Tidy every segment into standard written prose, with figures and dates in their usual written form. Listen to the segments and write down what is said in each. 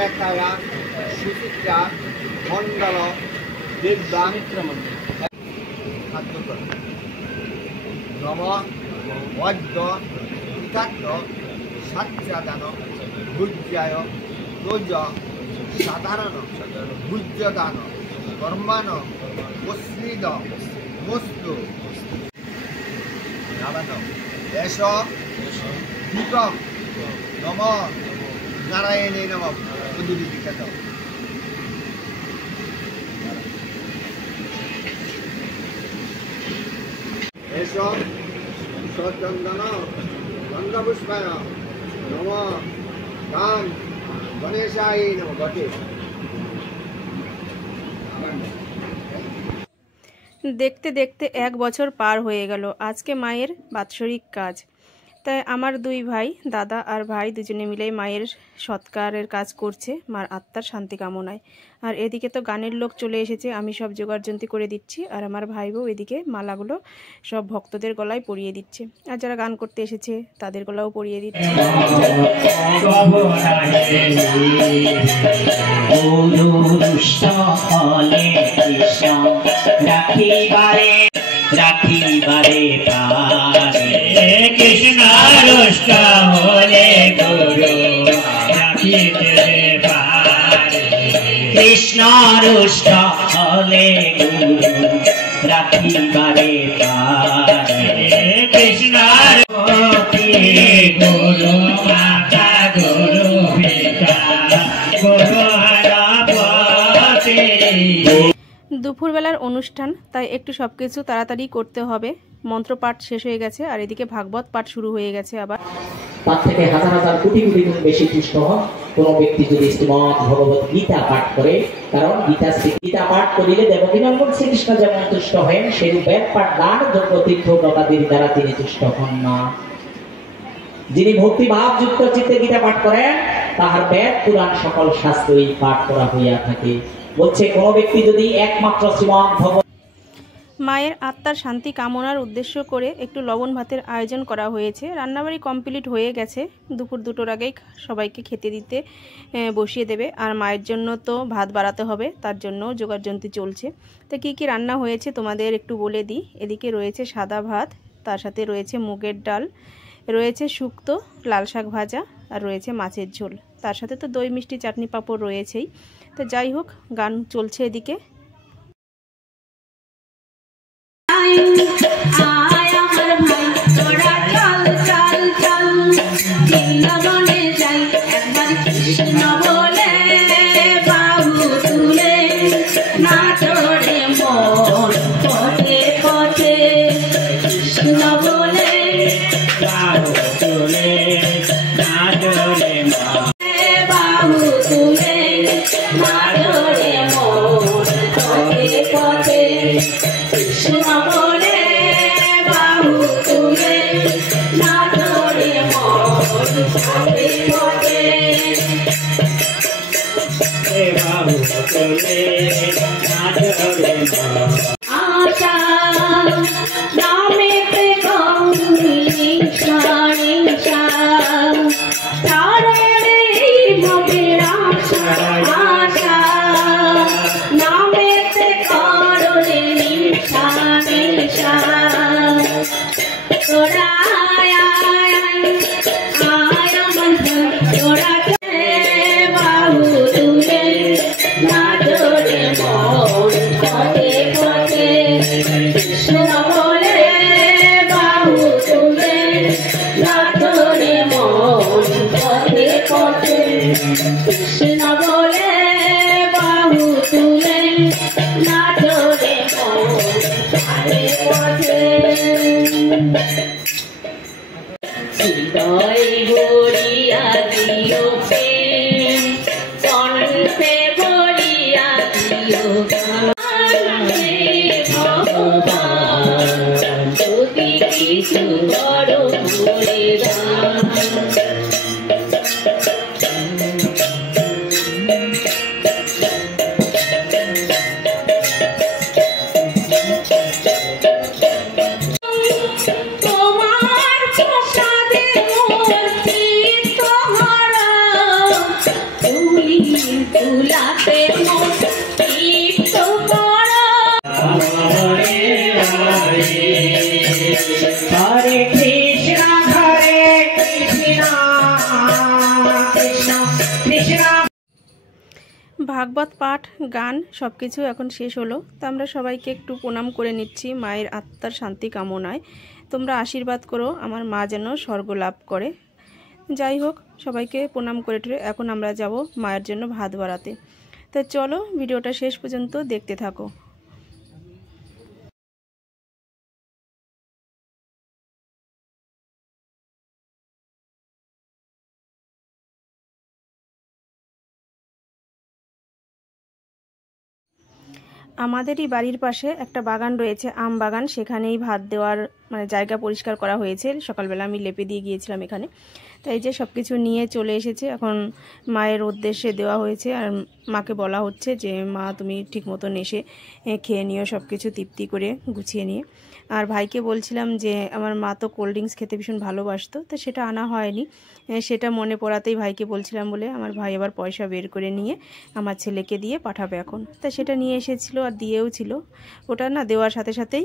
শ্বেতায়া সুচিত্রা মণ্ডল দিব্যা নম বৈদ্য পিতাত্ম সত্যাদান ভূজ্যায় তোজ সাধারণ ভূজ্যদান কর্মান মুস্মিদ মস্তু এস দীপম নম নারায়ণে নম মধুরি বিখ্যাত এস সচন্দন গন্ধপুষ্পায় নম গান গণেশায় নম ঘটে। দেখতে দেখতে 1 বছর পার হয়ে গেল। আজকে মায়ের বাৎসরিক কাজ, তাই আমার 2 ভাই, দাদা আর ভাই দুজনে মিলে মায়ের সৎকারের কাজ করছে মার আত্মার শান্তি কামনায়। আর এদিকে তো গানের লোক চলে এসেছে, আমি সব জোগাড়যন্ত্রী করে দিচ্ছি, আর আমার ভাই বউ এদিকে মালাগুলো সব ভক্তদের গলায় পরিয়ে দিচ্ছে, আর যারা গান করতে এসেছে তাদের গলাও পরিয়ে দিচ্ছে। রাখিবারে কৃষ্ণ রুষ্ট হলে গুরু রাখিতে পারে, কৃষ্ণ রুষ্ট হলে গুরু রাখিবারে পারে, কৃষ্ণ গুরু মাতা গুরু পিতা গুরু হরপতি। দুপুরবেলার অনুষ্ঠান, তাই একটু সব কিছু তাড়াতাড়ি করতে হবে। মন্ত্রপাঠ শেষ হয়ে গেছে, আর এদিকে ভাগবত পাঠ শুরু হয়ে গেছে। আবার তার থেকে হাজার হাজার কোটি কোটি গুণ বেশি তুষ্ট হন কোন ব্যক্তি যদি শ্রীমদ্ ভগবত গীতা পাঠ করে। কারণ গীতা পাঠ করিলে দেবকীনন্দন শ্রীকৃষ্ণ যেমন তুষ্ট হন, সেই বেদ পাঠ দান যজ্ঞ তীর্থ ব্রতাদির দ্বারা তিনি তুষ্ট হন না। যিনি ভক্তি ভাব যুক্ত চিত্তে গীতা পাঠ করেন, তাহার বেদ পুরাণ সকল শাস্ত্রই পাঠ করা হইয়া থাকে। বলছে কোন ব্যক্তি যদি একমাত্র শ্রীমদ্ ভগবত মায়ের আত্মার শান্তি কামনার উদ্দেশ্য করে একটু লবণ ভাতের আয়োজন করা হয়েছে। রান্নাবাড়ি কমপ্লিট হয়ে গেছে, দুপুর 2টোর আগেই সবাইকে খেতে দিতে বসিয়ে দেবে। আর মায়ের জন্য তো ভাত বাড়াতে হবে, তার জন্য জোগাড়যন্ত্রী চলছে। তো কী কী রান্না হয়েছে তোমাদের একটু বলে দিই। এদিকে রয়েছে সাদা ভাত, তার সাথে রয়েছে মুগের ডাল, রয়েছে শুক্তো, লাল শাক ভাজা, আর রয়েছে মাছের ঝোল। তার সাথে তো দই মিষ্টি চাটনি পাঁপড় রয়েছেই। তো যাই হোক, গান চলছে এদিকে। তুলাতে মোট তীর্থ করো। হরে কৃষ্ণ হরে কৃষ্ণ কৃষ্ণ কৃষ্ণ। ভাগবত পাঠ, গান সব কিছু এখন শেষ হলো। তো আমরা সবাইকে একটু প্রণাম করে নিচ্ছি মায়ের আত্মার শান্তি কামনায়। তোমরা আশীর্বাদ করো আমার মা যেন স্বর্গ লাভ করে। যাই হোক, সবাইকে প্রণাম করে টরে এখন আমরা যাব মায়ের জন্য ভাত বাড়াতে। তো চলো ভিডিওটা শেষ পর্যন্ত দেখতে থাকো। আমাদেরই বাড়ির পাশে একটা বাগান রয়েছে, আম বাগান। সেখানেই ভাত দেওয়ার জায়গা পরিষ্কার করা হয়েছে। সকালবেলা আমি লেপে দিয়ে গিয়েছিলাম এখানে। তাই যে সব কিছু নিয়ে চলে এসেছে, এখন মায়ের উদ্দেশ্যে দেওয়া হয়েছে। আর মাকে বলা হচ্ছে যে মা তুমি ঠিক মতন এসে খেয়ে নিও, সব কিছু তৃপ্তি করে গুছিয়ে নিয়ে। আর ভাইকে বলছিলাম যে আমার মা তো কোল্ড ড্রিঙ্কস খেতে ভীষণ ভালোবাসতো, তো সেটা আনা হয়নি। সেটা মনে পড়াতেই ভাইকে বলছিলাম বলে আমার ভাই আবার পয়সা বের করে নিয়ে আমার ছেলেকে দিয়ে পাঠাবে এখন। তা সেটা নিয়ে এসেছিল আর দিয়েও ছিল। ওটা না দেওয়ার সাথে সাথেই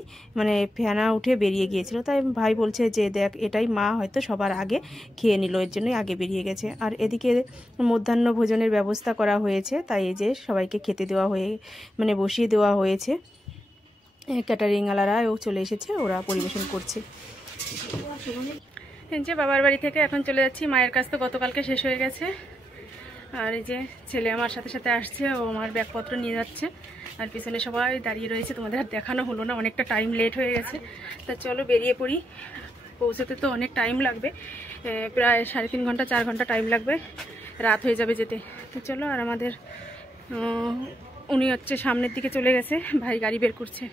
ফেনা উঠে বেরিয়ে গিয়েছিল। তাই ভাই বলছে যে দেখ এটাই মা হয়তো সবার আগে খেয়ে নিল, এর জন্যই আগে বেরিয়ে গেছে। আর এদিকে মধ্যাহ্ন ভোজনের ব্যবস্থা করা হয়েছে। তাই এই যে সবাইকে খেতে দেওয়া হয়ে বসিয়ে দেওয়া হয়েছে। ক্যাটারিংওয়ালারাও চলে এসেছে, ওরা পরিবেশন করছে। যে বাবার বাড়ি থেকে এখন চলে যাচ্ছি। মায়ের কাজ তো গতকালকে শেষ হয়ে গেছে। আর এই যে ছেলে আমার সাথে সাথে আসছে, ও আমার ব্যাগপত্র নিয়ে যাচ্ছে। আর পিছনে সবাই দাঁড়িয়ে রয়েছে, তোমাদের আর দেখানো হলো না, অনেকটা টাইম লেট হয়ে গেছে। তা চলো বেরিয়ে পড়ি। পৌঁছতে তো অনেক টাইম লাগবে, প্রায় 3.5 ঘন্টা 4 ঘন্টা টাইম লাগবে, রাত হয়ে যাবে যেতে। তো চলো। আর আমাদের উনি হচ্ছে সামনের দিকে চলে গেছে, ভাই গাড়ি বের করছে।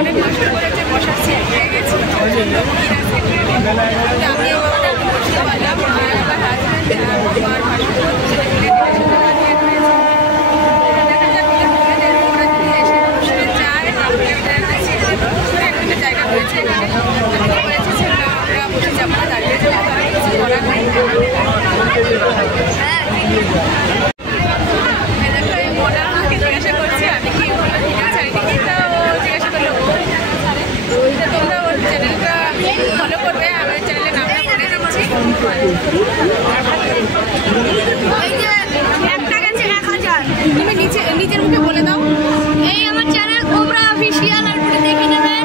অনেক কষ্ট করেছে, বসার সিট পেয়ে গেছি। জায়গা হয়েছে এখানে বসে যাবো, দাঁড়িয়ে যাবো, কিছু করার নেই। জিজ্ঞাসা করছি আমি কি চারিদিকে, তো জিজ্ঞাসা করলো তোমরা ওর চ্যানেলটা ফলো করবে, আমি চ্যানেলের নামটা বলে দিচ্ছি। তুমি নিজের মুখে বলে দাও। এই আমার চ্যানেল কোবরা অফিসিয়াল, আর দেখে নেবেন।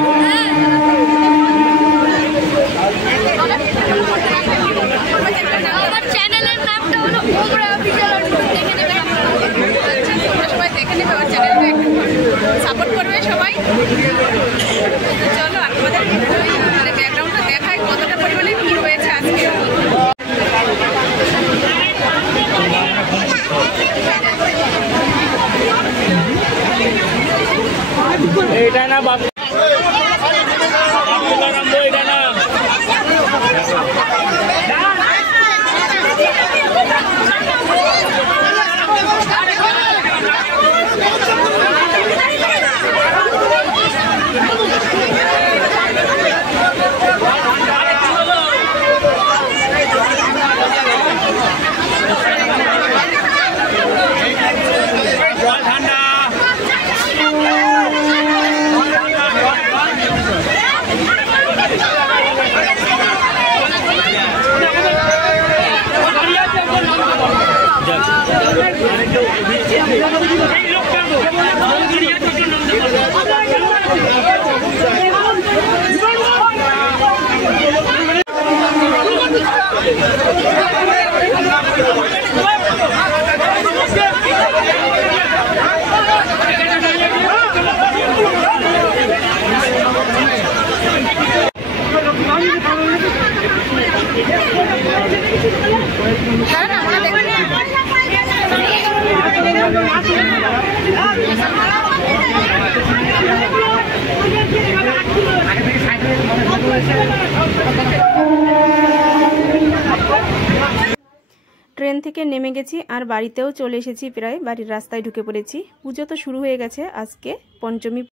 আমার চ্যানেলের নামটা হলো কোবরা অফিসিয়াল, আর দেখে নেবেন। তোমরা সবাই দেখে নেবে, আমার চ্যানেলটা একটু সাপোর্ট করবে সবাই। চলো আমাদের ব্যাকগ্রাউন্ডটা দেখাই কতটা পরিমাণে ভিড় হয়েছে আজকে। এইটা না বাবু, এটা না। ট্রেন থেকে নেমে গেছি আর বাড়িতেও চলে এসেছি, প্রায় বাড়ির রাস্তায় ঢুকে পড়েছি। পুজো তো শুরু হয়ে গেছে, আজকে পঞ্চমী